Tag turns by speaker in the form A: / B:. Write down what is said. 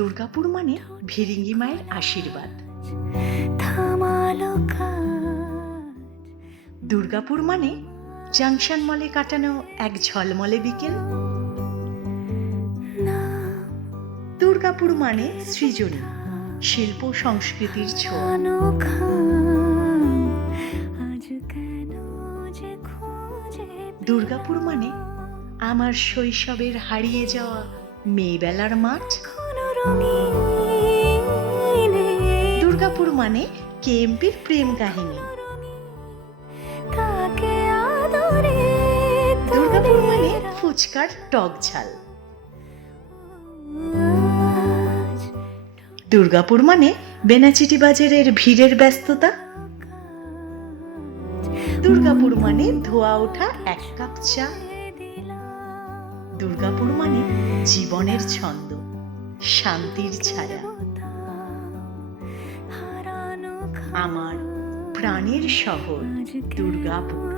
A: দুর্গাপুর মানে ভিরিঙ্গি মায়ের আশীর্বাদ। দুর্গাপুর মানে জাংশন মলে কাটানো এক ঝলমলে বিকেল। দুর্গাপুর মানে সৃজনী, শিল্প সংস্কৃতির দুর্গাপুর মানে আমার শৈশবের হারিয়ে যাওয়া মেয়েবেলার মাঠ। দুর্গাপুর মানে কেএমপির প্রেম কাহিনী। দুর্গাপুর মানে ফুচকার টক ঝাল। দুর্গাপুর মানে বেনাচিটি বাজারের ভিড়ের ব্যস্ততা। দুর্গাপুর মানে ধোয়া ওঠা এক কাপ চা। দুর্গাপুর মানে জীবনের ছন্দ। শান্তির ছায়া। আমার প্রাণের শহর দুর্গাপুর।